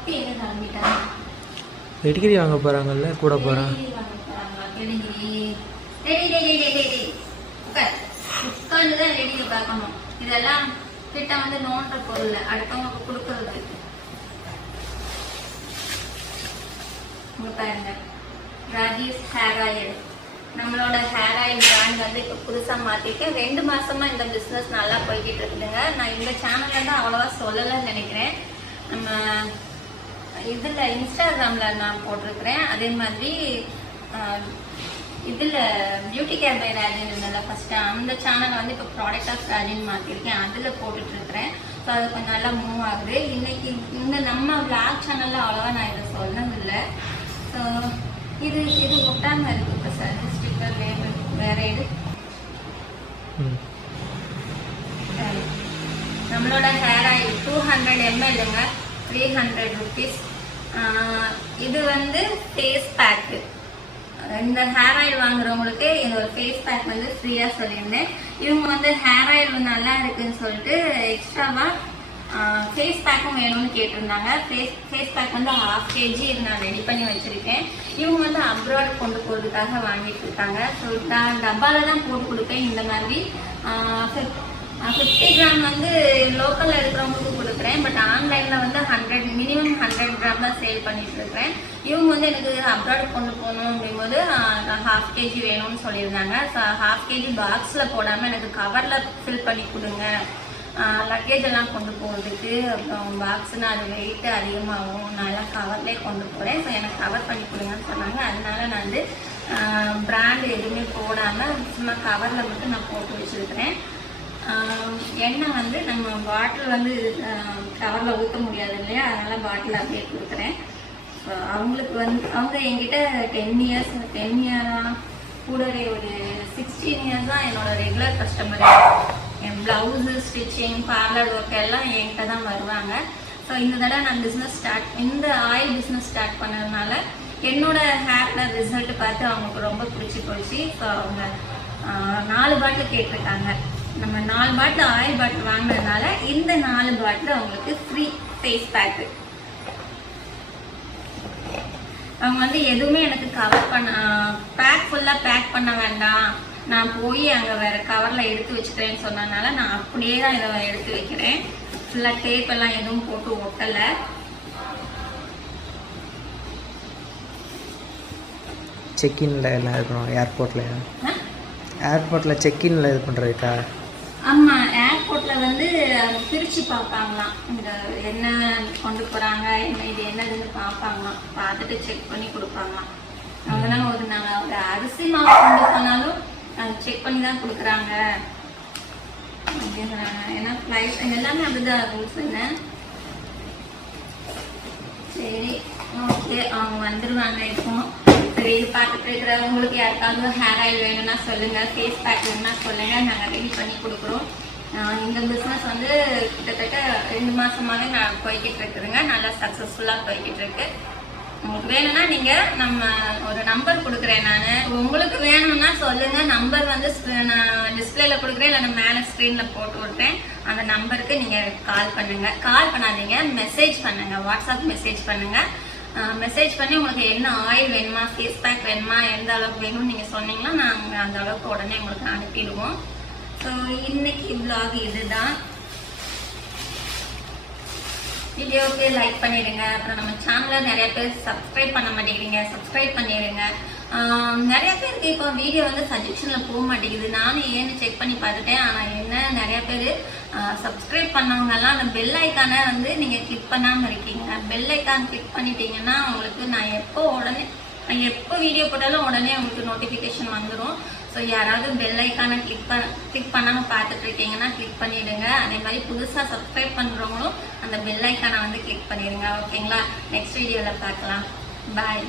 Puppy எங்கே கிளம்பிட்டாங்க? வெடிக்கடி வாங்க போகிறாங்கல்ல, கூட போகிறான். உட்காந்து தான் ரெடியை பார்க்கணும். இதெல்லாம் கிட்ட வந்து நோன்ற பொருள் அடுத்தவங்களுக்கு கொடுக்கறது. பாருங்க, ராஜேஷ் ஹேர் ஆயில். நம்மளோட ஹேர் ஆயில் பிராண்ட் வந்து இப்போ புதுசாக மாற்றிருக்கேன். 2 மாசமா இந்த பிஸ்னஸ் நல்லா போய்கிட்டு இருக்குதுங்க. நான் இந்த சேனலில் தான் அவ்வளோவா சொல்லலைன்னு நினைக்கிறேன். நம்ம இதில் இன்ஸ்டாகிராமில் நான் போட்டிருக்கிறேன். அதே மாதிரி இதில் பியூட்டி கேர் பை ராஜின் இருந்ததில்ல ஃபஸ்ட்டு, அந்த சேனல் வந்து இப்போ ப்ராடக்ட் ஆஃப் ராஜின் மாற்றிருக்கேன். அதில் போட்டுட்ருக்கிறேன். ஸோ அது கொஞ்சம் நல்லா மூவ் ஆகுது. இன்னைக்கு இந்த நம்ம விளாக் சேனலில் அவ்வளோவா நான் இதை சொன்னதில்லை. ஸோ இது ஒட்டாமல் இருக்குது. இப்போ சார் ஸ்டிக்கர் வேறு இது நம்மளோட ஹேர் ஆயில் 200 mlங்க, 300 rupees. இது வந்து ஃபேஸ் பேக்கு. இந்த ஹேர் ஆயில் வாங்குறவங்களுக்கு இந்த ஒரு ஃபேஸ் பேக் வந்து ஃப்ரீயாக சொல்லியிருந்தேன். இவங்க வந்து ஹேர் ஆயில் நல்லா இருக்குன்னு சொல்லிட்டு எக்ஸ்ட்ராவாக ஃபேஸ் பேக்கும் வேணும்னு கேட்டிருந்தாங்க. ஃபேஸ் பேக் வந்து 1/2 kg இது நான் ரெடி பண்ணி வச்சுருக்கேன். இவங்க வந்து அப்ராட் கொண்டு போகிறதுக்காக வாங்கிட்டு இருக்காங்க. ஸோ நான் டப்பாவில் தான் போட்டு கொடுப்பேன். இந்த மாதிரி 50 கிராம் வந்து லோக்கலில் இருக்கிறவங்களுக்கு கொடுக்குறேன். பட் ஆன்லைனில் வந்து மினிமம் 100 கிராம் தான் சேல் பண்ணிட்டு இருக்கிறேன். இவங்க வந்து எனக்கு அப்ராட் கொண்டு போகணும் அப்படிங்கும்போது 1/2 kg வேணும்னு சொல்லியிருந்தாங்க. ஸோ 1/2 kg பாக்ஸில் போடாமல் எனக்கு கவரில் ஃபில் பண்ணி கொடுங்க, லக்கேஜ் எல்லாம் கொண்டு போகிறதுக்கு. அப்புறம் பாக்ஸ்னா அது வெயிட்டு அதிகமாகும், நல்லா கவர்லேயே கொண்டு போகிறேன். ஸோ எனக்கு கவர் பண்ணி கொடுங்கன்னு சொன்னாங்க. அதனால நான் வந்து பிராண்டு எதுவுமே போடாமல் சும்மா கவரில் மட்டும் நான் போட்டு வச்சுருக்கிறேன். எண்ணெய் வந்து நம்ம பாட்டில் வந்து கவரில் ஊற்ற முடியாது இல்லையா, அதனால் பாட்டில் அப்படியே கொடுக்குறேன். ஸோ அவங்களுக்கு வந்து அவங்க என்கிட்ட 10 இயராக கூடவே ஒரு 16 இயர்ஸ் தான் என்னோட ரெகுலர் கஸ்டமர். என் ப்ளவுஸு, ஸ்டிச்சிங், பார்லர் ஒர்க் எல்லாம் என்கிட்ட தான் வருவாங்க. ஸோ இந்த தடவை நான் இந்த ஆயில் பிஸ்னஸ் ஸ்டார்ட் பண்ணதுனால என்னோட ஹேரில் ரிசல்ட் பார்த்து அவங்களுக்கு ரொம்ப பிடிச்சி போச்சு. ஸோ அவங்க 4 பாட்டில் கேட்டிருக்காங்க. நம்ம 4 பாட்டில் ஆயில் பாட்டில் வாங்கினதுனால இந்த 4 பாட்டில் அவங்களுக்கு ஃப்ரீ ஃபேஸ் பேக்கு. அவங்க வந்து எதுவுமே எனக்கு ஃபுல்லாக பேக் பண்ண வேண்டாம், நான் போய் அங்கே வேறு கவரில் எடுத்து வச்சுக்கிறேன்னு சொன்னதுனால நான் அப்படியே தான் இதை எடுத்து வைக்கிறேன். ஃபுல்லாக டேப் எல்லாம் எதுவும் போட்டு ஒட்டலை. செக்இன்ல எல்லாம் இருக்கணும். ஏர்போர்ட்டில் செக்இன்ல இது பண்ணுறதுக்கா? ஆமாம், ஏர்போர்ட்டில் வந்து பிரித்து பார்ப்பாங்களாம். இந்த என்ன கொண்டு போகிறாங்க, இது என்னதுன்னு பார்ப்பாங்களாம். பார்த்துட்டு செக் பண்ணி கொடுப்பாங்களாம். அதெல்லாம் நாங்கள் ஒரு அரிசி மாவு கொண்டு போனாலும் செக் பண்ணி தான் கொடுக்குறாங்க அப்படின்னு சொன்னாங்க. ஏன்னா ஃப்ளைட் எல்லாமே அப்படிதான் ரூல்ஸ். என்ன சரி, ஓகே, அவங்க வந்துடுவாங்க. இப்போ சரி, பார்த்துட்டு இருக்கிறவங்களுக்கு யாருக்காவது ஹேர் ஆயில் வேணும்னா சொல்லுங்கள், ஃபேஸ் பேக் வேணும்னா சொல்லுங்கள், நாங்கள் ரெடி பண்ணி கொடுக்குறோம். இந்த பிஸ்னஸ் வந்து கிட்டத்தட்ட 2 மாதமாகவே நான் போய்கிட்டு இருக்குதுங்க. நல்லா சக்ஸஸ்ஃபுல்லாக போய்கிட்டு இருக்கு. உங்களுக்கு வேணும்னா நீங்கள் நம்ம ஒரு நம்பர் கொடுக்குறேன். நான் உங்களுக்கு வேணும்னா சொல்லுங்கள். நம்பர் வந்து நான் டிஸ்பிளேல கொடுக்குறேன், இல்லை நான் மேலே ஸ்க்ரீனில் போட்டு விட்றேன். அந்த நம்பருக்கு நீங்கள் கால் பண்ணுங்கள். கால் பண்ணாதீங்க, மெசேஜ் பண்ணுங்கள். வாட்ஸ்அப் மெசேஜ் பண்ணுங்கள். மெசேஜ் பண்ணி உங்களுக்கு என்ன ஆயில் வேணுமா, ஃபேஸ் பேக் வேணுமா, எந்த அளவுக்கு வேணும்னு நீங்கள் சொன்னீங்கன்னா நாங்கள் அந்த அளவுக்கு உடனே உங்களுக்கு அனுப்பிடுவோம். ஸோ இன்னைக்கு vlog இதுதான். வீடியோவுக்கு லைக் பண்ணிடுங்க. அப்புறம் நம்ம சேனலில் நிறைய பேர் சப்ஸ்கிரைப் பண்ண மாட்டேங்கிறீங்க, சப்ஸ்கிரைப் பண்ணிடுங்க. நிறைய பேருக்கு இப்போ வீடியோ வந்து சஜஷனில் போக மாட்டேங்குது. நானும் ஏன்னு செக் பண்ணி பார்த்துட்டேன். ஆனால் என்ன, நிறைய பேர் சப்ஸ்கிரைப் பண்ணவங்கெல்லாம் அந்த பெல் ஐக்கானை வந்து நீங்கள் கிளிக் பண்ணாமல் இருக்கீங்க. பெல் ஐக்கான் கிளிக் பண்ணிட்டீங்கன்னா உங்களுக்கு நான் எப்போ வீடியோ போட்டாலும் உடனே உங்களுக்கு நோட்டிஃபிகேஷன் வந்துடும். ஸோ யாராவது பெல் ஐக்கானை கிளிக் பண்ணாமல் பார்த்துட்டு இருக்கீங்கன்னா கிளிக் பண்ணிவிடுங்க. அதே மாதிரி புதுசாக சப்ஸ்கிரைப் பண்ணுறவங்களும் அந்த பெல் ஐக்கானை வந்து கிளிக் பண்ணிடுங்க. ஓகேங்களா? நெக்ஸ்ட் வீடியோவில் பார்க்கலாம். பாய்.